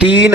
3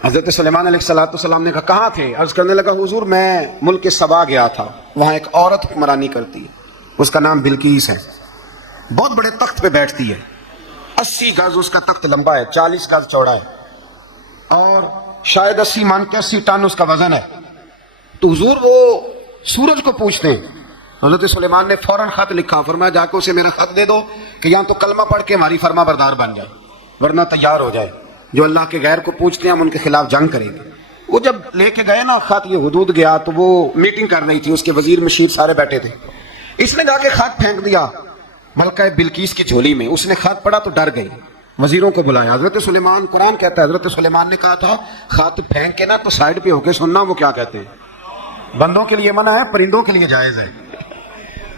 حضرت سلیمان علیہ السلام نے کہا کہاں تھے؟ عرض کرنے لگا حضور میں ملک سبا گیا تھا، وہاں ایک عورت حکمرانی کرتی ہے، اس کا نام بلقیس ہے، بہت بڑے تخت پہ بیٹھتی ہے، 80 گز اس کا تخت لمبا ہے، 40 گز چوڑا ہے، اور شاید 80 من کے 80 ٹن اس کا وزن ہے۔ تو حضور وہ سورج کو پوچھتے ہیں۔ حضرت سلیمان نے فوراً خط لکھا، فرمایا جا کے اسے میرا خط دے دو کہ یہاں تو کلمہ پڑھ کے ہماری فرما بردار بن جائے، ورنہ تیار ہو جائے، جو اللہ کے غیر کو پوچھتے ہیں ہم ان کے خلاف جنگ کریں گے۔ وہ جب لے کے گئے نا خط، یہ حدود گیا تو وہ میٹنگ کر رہی تھی، اس کے وزیر مشیر سارے بیٹھے تھے، اس نے جا کے خط پھینک دیا ملکہ بلقیس کی جھولی میں۔ اس نے خط پڑھا تو ڈر گئی، وزیروں کو بلایا۔ حضرت سلیمان، قرآن کہتا ہے حضرت سلیمان نے کہا تھا خط پھینک کے نا تو سائڈ پہ ہو کے سننا، وہ کیا کہتے ہیں، بندوں کے لیے منع ہے، پرندوں کے لیے جائز ہے،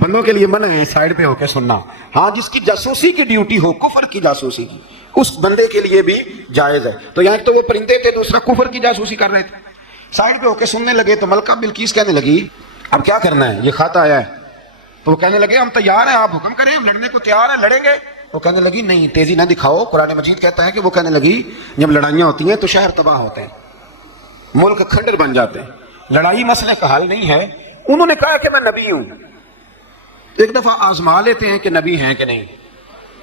بندوں کے لیے منع ہے سائڈ پہ ہو کے سننا۔ ہاں جس کی جاسوسی کی ڈیوٹی ہو، کفر کی جاسوسی کی، اس بندے کے لیے بھی جائز ہے۔ تو یہاں ایک تو وہ پرندے تھے، دوسرا کفر کی جاسوسی کر رہے تھے، سائڈ پہ ہو کے سننے لگے۔ تو ملکہ بلقیس کہنے لگی اب کیا کرنا ہے، یہ خط آیا ہے۔ تو وہ کہنے لگے ہم تیار ہیں، آپ حکم کریں، ہم لڑنے کو تیار ہیں، لڑیں گے۔ وہ کہنے لگی نہیں تیزی نہ دکھاؤ، قرآن مجید کہتا ہے کہ وہ کہنے لگی جب لڑائیاں ہوتی ہیں تو شہر تباہ ہوتے ہیں، ملک کھنڈر بن جاتے ہیں، لڑائی مسئلے کا حل نہیں ہے۔ انہوں نے کہا کہ میں نبی ہوں، ایک دفعہ آزما لیتے ہیں کہ نبی ہیں کہ نہیں،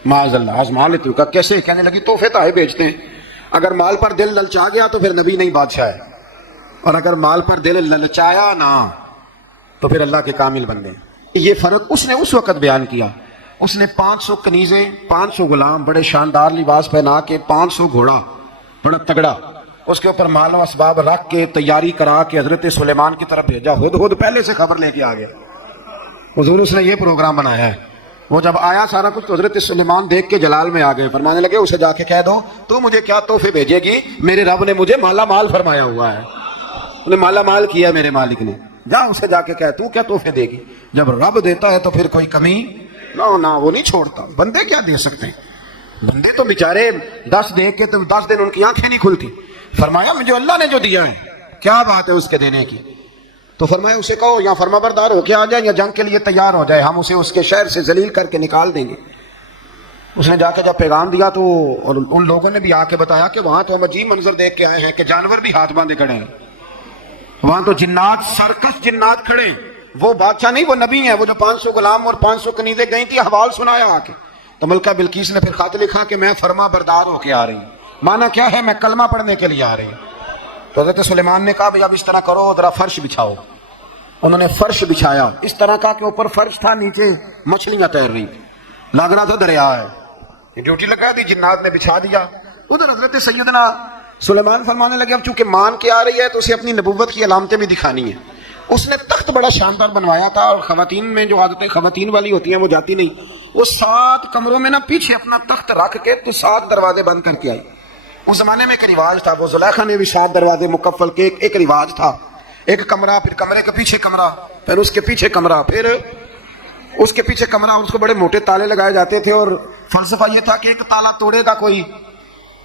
معاذ اللہ آزما لیتے ہوں۔ کیسے؟ کہنے لگی تحفے تحائف بیچتے ہیں، اگر مال پر دل للچا گیا تو پھر نبی نہیں بادشاہ ہے، اور اگر مال پر دل للچایا نہ تو پھر اللہ کے کامل بندے۔ یہ فرق اس نے اس وقت بیان کیا۔ اس نے 500 کنیزیں، 500 غلام بڑے شاندار لباس پہنا کے، 500 گھوڑا بڑا تگڑا، اس کے اوپر مال و اسباب رکھ کے تیاری کرا کے حضرت سلیمان کی طرف بھیجا۔ ہدہد پہلے سے خبر لے کے آ گیا حضور، اس نے یہ پروگرام بنایا ہے۔ وہ جب آیا سارا کچھ تو حضرت سلیمان دیکھ کے جلال میں آ گئے، فرمانے لگے اسے جا کے کہہ دو تو مجھے کیا تحفے بھیجے گی، میرے رب نے مجھے مالا مال فرمایا ہوا ہے، انہیں مالا مال کیا میرے مالک نے، جا اسے جا کے کہہ تو کیا تحفے دے گی۔ جب رب دیتا ہے تو پھر کوئی کمی نہ وہ نہیں چھوڑتا۔ بندے کیا دے سکتے ہیں، بندے تو بیچارے 10 دے کے تو 10 دن ان کی آنکھیں نہیں کھلتی۔ فرمایا مجھے اللہ نے جو دیا ہے کیا بات ہے اس کے دینے کی۔ تو فرمایا اسے کہو یا فرما بردار ہو کے آ جائے یا جنگ کے لیے تیار ہو جائے، ہم اسے اس کے شہر سے ذلیل کر کے نکال دیں گے۔ اس نے جا کے جب پیغام دیا تو اور ان لوگوں نے بھی آ کے بتایا کہ وہاں تو ہم عجیب منظر دیکھ کے آئے ہیں کہ جانور بھی ہاتھ باندھے کھڑے ہیں، وہاں تو جنات، سرکش جنات کھڑے ہیں، وہ بادشاہ نہیں وہ نبی ہیں، وہ جو 500 غلام اور 500 کنیزیں گئی تھی، حوال سنایا آ کے۔ تو ملکہ بلقیس نے پھر خط لکھا کہ میں فرما بردار ہو کے آ رہی ہوں، مانا کیا ہے، میں کلمہ پڑھنے کے لیے آ رہی ہوں۔ تو حضرت سلیمان نے کہا بھئی اب اس طرح کرو، ذرا فرش بچھاؤ۔ انہوں نے فرش بچھایا، اس طرح کا کہ اوپر فرش تھا، نیچے مچھلیاں تیر رہی تھی، لگ رہا تھا دریا ہے۔ ڈیوٹی لگا دی، جنات نے بچھا دیا۔ ادھر حضرت سیدنا سلیمان فرمانے لگے اب چونکہ مان کے آ رہی ہے تو اسے اپنی نبوت کی علامتیں بھی دکھانی ہیں۔ اس نے تخت بڑا شاندار بنوایا تھا، اور خواتین میں جو عادتیں خواتین والی ہوتی ہیں وہ جاتی نہیں، وہ 7 کمروں میں نا پیچھے اپنا تخت رکھ کے تو 7 دروازے بند کر کے آئی۔ اس زمانے میں ایک رواج تھا، وہ زلیخا نے بھی 7 دروازے مکفل کے ایک رواج تھا، ایک کمرہ، پھر کمرے کے پیچھے کمرہ، پھر اس کے پیچھے کمرہ، پھر اس کے پیچھے کمرہ، اور اس کو بڑے موٹے تالے لگائے جاتے تھے، اور فلسفہ یہ تھا کہ ایک تالا توڑے گا کوئی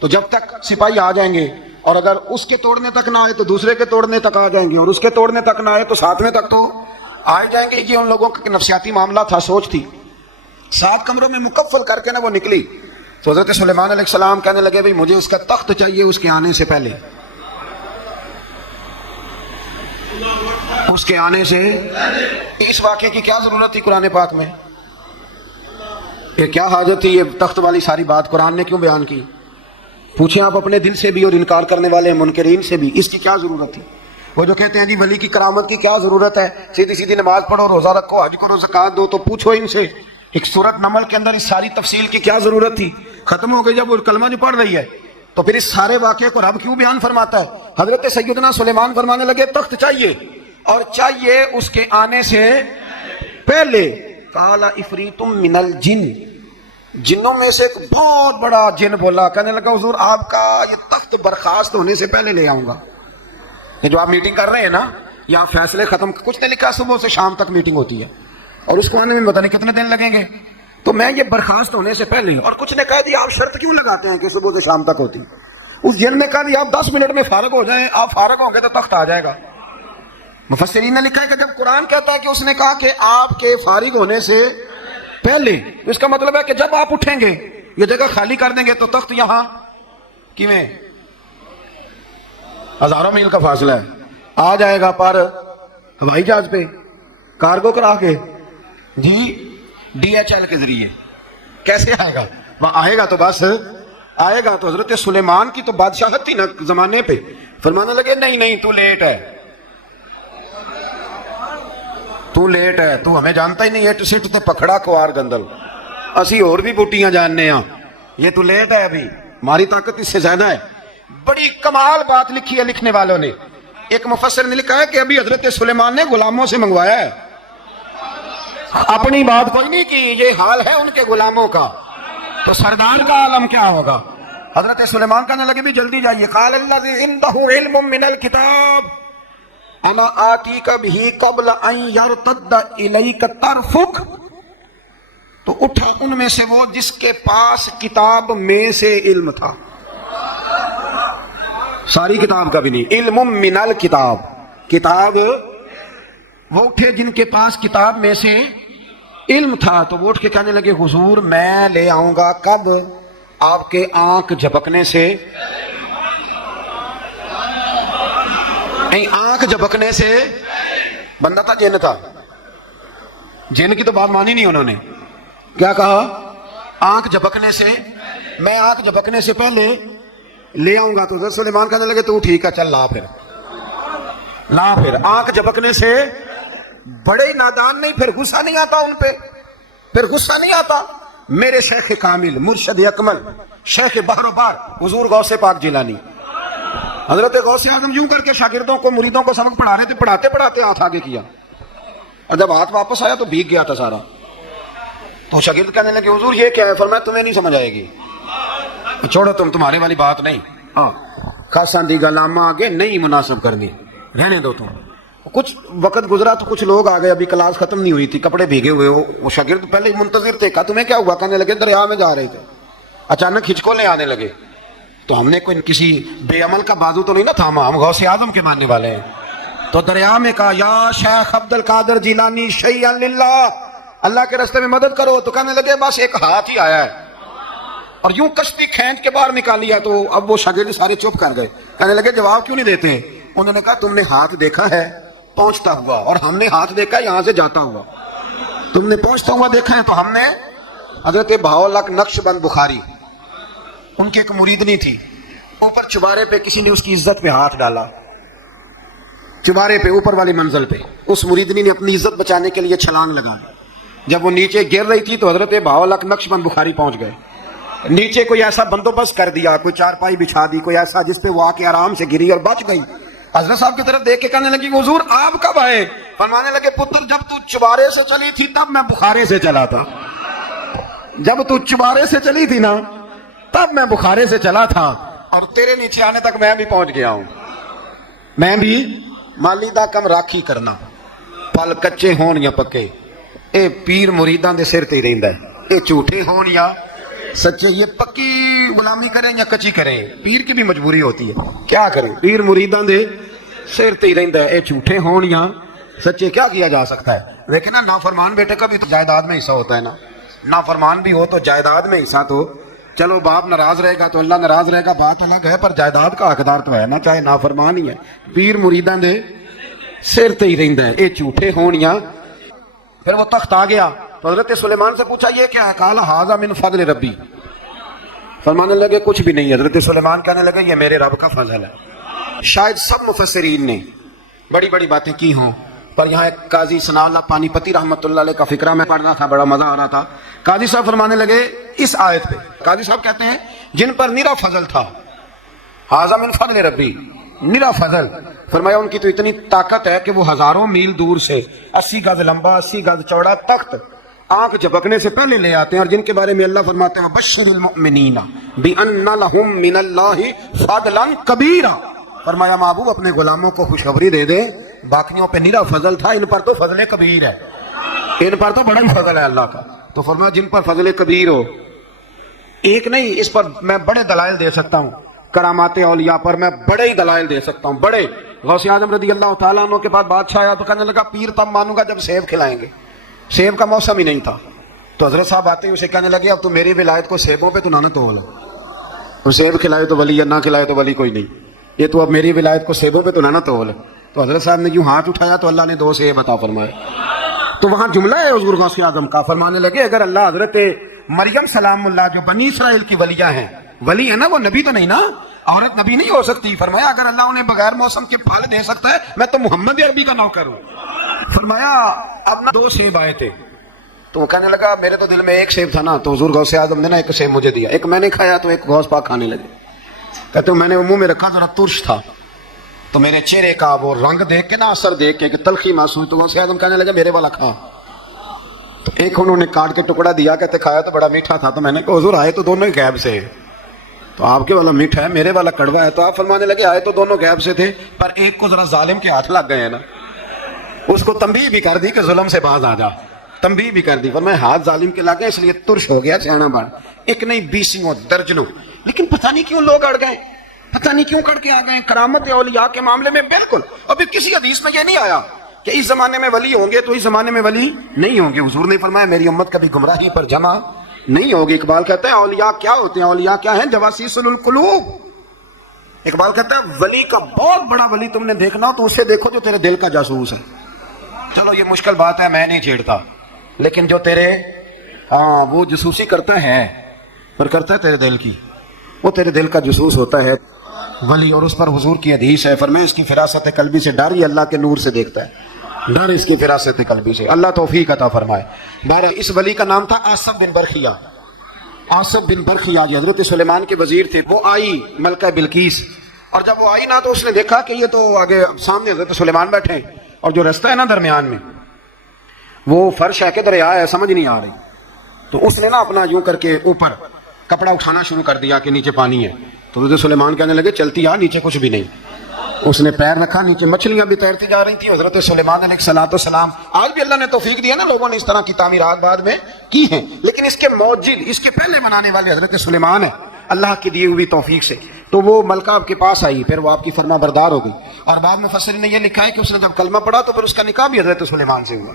تو جب تک سپاہی آ جائیں گے، اور اگر اس کے توڑنے تک نہ آئے تو دوسرے کے توڑنے تک آ جائیں گے، اور اس کے توڑنے تک نہ آئے تو 7ویں تک تو آ جائیں گے۔ یہ ان لوگوں کا نفسیاتی معاملہ تھا، سوچ تھی۔ 7 کمروں میں مکفل کر کے نا وہ نکلی تو حضرت سلیمان علیہ السلام کہنے لگے بھئی مجھے اس کا تخت چاہیے اس کے آنے سے پہلے، اس کے آنے سے۔ اس واقعے کی کیا ضرورت تھی قرآن پاک میں، یہ کیا حاجت تھی، یہ تخت والی ساری بات قرآن نے کیوں بیان کی؟ پوچھیں آپ اپنے دل سے بھی اور انکار کرنے والے منکرین سے بھی، اس کی کیا ضرورت تھی؟ وہ جو کہتے ہیں جی ولی کی کرامت کی کیا ضرورت ہے، سیدھی سیدھی نماز پڑھو، روزہ رکھو، حج کرو، زکوٰۃ دو، تو پوچھو ان سے ایک سورت نمل کے اندر اس ساری تفصیل کی کیا ضرورت تھی؟ ختم ہو گئی جب وہ کلمہ نہیں پڑھ رہی ہے تو پھر اس سارے واقعے کو رب کیوں بیان فرماتا ہے؟ حضرت سیدنا سلیمان فرمانے لگے تخت چاہیے، اور چاہیے اس کے آنے سے پہلے۔ قال عفریت من الجن، جنوں میں سے ایک بہت بڑا جن بولا، کہنے لگا حضور آپ کا یہ تخت برخاست ہونے سے پہلے لے آؤں گا۔ یہ جو آپ میٹنگ کر رہے ہیں نا، یا فیصلے ختم، کچھ نے لکھا صبح سے شام تک میٹنگ ہوتی ہے، اور اس کو آنے میں پتہ نہیں کتنے دن لگیں گے، تو میں یہ برخاست ہونے سے پہلے۔ اور کچھ نے کہا دی آپ شرط کیوں لگاتے ہیں کہ صبح سے شام تک ہوتی؟ اس جن نے کہا دی آپ 10 منٹ میں فارغ ہو جائیں، آپ فارغ ہوں گے تو تخت آ جائے گا۔ مفسرین نے لکھا ہے کہ جب قرآن کہتا ہے کہ اس نے کہا کہ آپ کے فارغ ہونے سے پہلے، اس کا مطلب ہے کہ جب آپ اٹھیں گے، یہ جگہ خالی کر دیں گے تو تخت یہاں کیویں ہزاروں میل کا فاصلہ ہے، آ جائے گا پر ہوائی جہاز پہ کارگو کرا کے، جی DHL کے ذریعے کیسے آئے گا؟ وہاں آئے گا تو بس آئے گا تو حضرت سلیمان کی تو بادشاہت تھی نا زمانے پہ، فرمانے لگے نہیں نہیں تو لیٹ ہے، تو لیٹ ہے، تو ہمیں جانتا ہی نہیں ہے، سٹ تے پکھڑا کوار گندل، اسی اور بھی بوٹیاں جاننے ہاں، یہ تو لیٹ ہے، ابھی ہماری طاقت اس سے زیادہ ہے۔ بڑی کمال بات لکھی ہے لکھنے والوں نے، ایک مفسر نے لکھا ہے کہ ابھی حضرت سلیمان نے غلاموں سے منگوایا ہے، اپنی بات کوئی نہیں کی، یہ حال ہے ان کے غلاموں کا، تو سردار کا عالم کیا ہوگا؟ حضرت سلیمان کہنے لگے بھی جلدی جائیے، قال الذی عنده علم من الکتاب انا آتیک بہ قبل ان یرتد الیک طرفک، تو اٹھا ان میں سے وہ جس کے پاس کتاب میں سے علم تھا، ساری کتاب کا بھی نہیں، علم من الکتاب، کتاب، وہ اٹھے جن کے پاس کتاب میں سے علم تھا، تو وہ اٹھ کے کہنے لگے حضور میں لے آؤں گا کب؟ آپ کے آنکھ جھپکنے سے، آنکھ جھپکنے سے، بندہ تھا جن تھا، جن کی تو بات مانی نہیں انہوں نے، کیا کہا؟ آنکھ جھپکنے سے، میں آنکھ جھپکنے سے پہلے لے آؤں گا، تو حضرت سلیمان کہنے لگے تو ٹھیک ہے چل لا پھر، لا پھر، آنکھ جھپکنے سے، بڑے نادان نہیں، پھر غصہ نہیں آتا ان پہ، پھر غصہ نہیں آتا، میرے شیخ کامل مرشد اکمل شیخ بحر و بار حضور غوث پاک جیلانی، حضرت غوث اعظم یوں کر کے شاگردوں کو مریدوں کو سبق پڑھا رہے تھے، پڑھاتے پڑھاتے ہاتھ آگے کیا، اور جب ہاتھ واپس آیا تو بھیگ گیا تھا سارا، تو شاگرد کہنے لگے حضور یہ کیا ہے؟ فرمایا تمہیں نہیں سمجھ آئے گی، چھوڑو تمہارے والی بات نہیں، خاصاں دی گل آما آگے نہیں مناسب کرنی، رہنے دو تم۔ کچھ وقت گزرا تو کچھ لوگ آ گئے، ابھی کلاس ختم نہیں ہوئی تھی، کپڑے بھیگے ہوئے ہو، وہ شاگرد پہلے ہی منتظر تھے، کہا تمہیں کیا ہوا؟ کہنے لگے دریا میں جا رہے تھے، اچانک ہچکولے آنے لگے، تو ہم نے کوئی کسی بے عمل کا بازو تو نہیں نہ تھاما، ہم غوث اعظم کے ماننے والے ہیں، تو دریا میں کہا یا شیخ عبد القادر جیلانی شیئا للہ، اللہ کے راستے میں مدد کرو، تو کہنے لگے بس ایک ہاتھ ہی آیا ہے، اور یوں کشتی کھینچ کے باہر نکالی ہے، تو اب وہ شاگرد سارے چپ کر گئے، کہنے لگے جواب کیوں نہیں دیتے؟ انہوں نے کہا تم نے ہاتھ دیکھا ہے پہنچتا ہوا، اور ہم نے ہاتھ دیکھا ہے یہاں سے جاتا ہوا، تم نے پہنچتا ہوا دیکھا ہے، تو ہم نے حضرت بہاؤالحق نقش بند بخاری، ان کی ایک مریدنی تھی، اوپر چبارے پہ کسی نے اس کی عزت پہ ہاتھ ڈالا، چبارے پہ اوپر والی منزل پہ، اس مریدنی نے اپنی عزت بچانے کے لیے چھلانگ لگائی، جب وہ نیچے گر رہی تھی تو حضرت بہاؤالحق نقش بند بخاری پہنچ گئے، نیچے کوئی ایسا بندوبست کر دیا، کوئی چارپائی بچھا دی، کوئی ایسا جس پہ وہ آ کے آرام سے گری اور بچ گئی، حضرت صاحب کی طرف دیکھ کے کہنے لگی حضور آپ کب آئے؟ فرمانے لگے پتر جب تو چبارے سے چلی تھی تب میں بخارے سے چلا تھا، جب تو چبارے سے چلی تھی نا تب میں بخارے سے چلا تھا، اور تیرے نیچے آنے تک میں بھی پہنچ گیا ہوں، میں بھی مالی دا کم راکھی کرنا، پل کچے ہون یا پکے، اے پیر مریداں دے سر تے ہی رہندا ہے، اے جھوٹے ہون یا سچے، یہ پکی غلامی کریں یا کچی کریں، پیر کی بھی مجبوری ہوتی ہے، کیا کریں، پیر مریداں دے سر تے ہی رہندا ہے، اے جھوٹے ہون یا سچے، کیا کیا جا سکتا ہے؟ لیکن نا نافرمان بیٹے کا بھی تو جائیداد میں حصہ ہوتا ہے نا، نافرمان بھی ہو تو جائیداد میں حصہ، تو چلو باپ ناراض رہے گا تو اللہ ناراض رہے گا، بات الگ ہے، پر جائیداد کا حقدار تو ہے نا، چاہے نافرمان ہی ہے، پیر مریداں دے سر تے ہی رہندا ہے، اے جھوٹے ہون یا۔ پھر وہ تخت آ گیا تو حضرت سلیمان سے پوچھا یہ کیا ہے؟ قال ھذا من فضل ربی، فرمانے لگے کچھ بھی نہیں، حضرت سلیمان کہنے لگے یہ میرے رب کا فضل ہے۔ شاید سب مفسرین نے بڑی بڑی باتیں کی ہوں، پر یہاں ایک قاضی ثناء اللہ پانی پتی رحمۃ اللہ علیہ کا فقرہ میں پڑھ رہا تھا، بڑا مزہ آ رہا تھا، قاضی صاحب فرمانے لگے اس آیت پہ، قاضی صاحب کہتے ہیں جن پر نرا فضل تھا، ھذا من فضل ربی، نرا فضل، فرمایا ان کی تو اتنی طاقت ہے کہ وہ ہزاروں میل دور سے 80 گز لمبا 80 گز چوڑا تخت آنکھ جھپکنے سے پہلے لے آتے ہیں، اور جن کے بارے میں اللہ فرماتے ہیں بشر المؤمنین بان لهم من اللہ فضلا کبیرا، فرمایا محبوب اپنے غلاموں کو خوشخبری دے دے، باقیوں پہ نرا فضل تھا، ان پر تو فضل کبیر ہے، ان پر تو بڑا فضل ہے اللہ کا، تو فرمایا جن پر فضل کبیر ہو، ایک نہیں، اس پر میں بڑے دلائل دے سکتا ہوں، کرامات اولیاء پر میں بڑے ہی دلائل دے سکتا ہوں، بڑے۔ غوث اعظم رضی اللہ تعالیٰ عنہ کے بعد بادشاہ آیا تو کہنے لگا پیر تب مانوں گا جب سیب کھلائیں گے، سیب کا موسم ہی نہیں تھا، تو حضرت صاحب آتے ہی اسے کہنے لگے اب تو میری ولایت کو سیبوں پہ تو نہ تولا، سیب کھلائے تو ولی یا نہ کھلائے تو ولی کوئی نہیں، یہ تو اب میری ولایت کو سیبوں پہ تو نہ تول. تو حضرت صاحب نے یوں ہاتھ اٹھایا تو اللہ نے 2 سیب عطا فرمائے. تو وہاں جملہ ہے حضور غوث اعظم کا. فرمانے لگے اگر اللہ حضرت مریم سلام اللہ جو بنی اسرائیل کی ولیہ ہیں, ولی ہے نا, وہ نبی تو نہیں نا, عورت نبی نہیں ہو سکتی. فرمایا اگر اللہ انہیں بغیر موسم کے پھل دے سکتا ہے, میں تو محمد عربی کا نوکر ہوں. فرمایا اب نہ 2 سیب آئے تھے. تو وہ کہنے لگا میرے تو دل میں 1 سیب تھا نا, تو حضور غوث اعظم نے نا 1 سیب مجھے دیا. ایک میں نے کھایا تو ایک غوث پاک کھانے لگے. کہتے میں نے منہ میں رکھا, ذرا ترش تھا, تو میرے چہرے کا وہ رنگ دیکھ کے نا, اثر دیکھ کے کہ تلخی محسوس, تو غوث اعظم کہنے لگے میرے والا کھا. تو ایک انہوں نے کاٹ کے ٹکڑا دیا, کہتے کھایا تو بڑا میٹھا تھا. تو میں نے کہا حضور آئے تو دونوں ہی غیب سے ہیں, تو آپ کے والا میٹھا ہے, میرے والا کڑوا ہے. تو آپ فرمانے لگے آئے تو دونوں غیب سے تھے, پر ایک کو ذرا ظالم کے ہاتھ لگ گئے ہیں نا, اس کو تنبیہ بھی کر دی کہ ظلم سے باز آ جا, تنبیہ بھی کر دی. فرمایا ہاتھ ظالم کے لگ گئے اس لیے ترش ہو گیا سیانا بڑھ. ایک نہیں 20 درجنوں. لیکن پتہ نہیں کیوں لوگ اڑ گئے, پتہ نہیں کیوں کر کے آ گئے. کرامت اولیاء کے معاملے میں بالکل ابھی کسی حدیث میں یہ نہیں آیا کہ اس زمانے میں ولی ہوں گے تو اس زمانے میں ولی نہیں ہوں گے. حضور نے فرمایا میری امت کبھی گمراہی پر جمع نہیں ہوگی. اقبال کہتا ہے اولیاء کیا ہوتے ہیں, اولیاء کیا ہیں, جواسیس القلوب. اقبال کہتا ہے ولی کا بہت بڑا ولی تم نے دیکھنا ہو تو اسے دیکھو جو تیرے دل کا جاسوس ہے. چلو یہ مشکل بات ہے, میں نہیں چھیڑتا, لیکن جو تیرے وہ جاسوسی کرتا ہے, پر کرتا ہے تیرے دل کی, وہ تیرے دل کا جاسوس ہوتا ہے ولی. اور اس پر حضور کی حدیث ہے, فرمایا اس کی فراست قلبی سے ڈر, یہ اللہ کے نور سے دیکھتا ہے, ڈر اس کی فراست قلبی سے. اللہ توفیق عطا فرمائے. بہرحال اس ولی کا نام تھا آصف بن برخیہ. آصف بن برخیہ یہ حضرت سلیمان کے وزیر تھے. وہ آئی ملکہ بلقیس, اور جب وہ آئی نا تو اس نے دیکھا کہ یہ تو آگے سامنے حضرت سلیمان بیٹھے, اور جو رستہ ہے نا درمیان میں وہ فرش ہے کہ دریا ہے, سمجھ نہیں آ رہی. تو اس نے نا اپنا یوں کر کے اوپر کپڑا اٹھانا شروع کر دیا کہ نیچے پانی ہے. تو حضرت سلیمان کہنے لگے چلتی آ, نیچے کچھ بھی نہیں. اس نے پیر رکھا, نیچے مچھلیاں بھی تیرتی جا رہی تھیں. حضرت سلیمان علیہ السلام, آج بھی اللہ نے توفیق دیا نا, لوگوں نے اس طرح کی تعمیرات بعد میں کی ہیں, لیکن اس کے موجد, اس کے پہلے بنانے والے حضرت سلیمان ہے اللہ کی دی ہوئی توفیق سے. تو وہ ملکہ آپ کے پاس آئی, پھر وہ آپ کی فرما بردار ہو گئی. اور بعد میں مفسرین نے یہ لکھا ہے کہ اس نے جب کلمہ پڑھا تو پھر اس کا نکاح بھی حضرت سلیمان سے ہوا.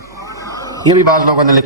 یہ بھی بعض لوگوں نے لکھا.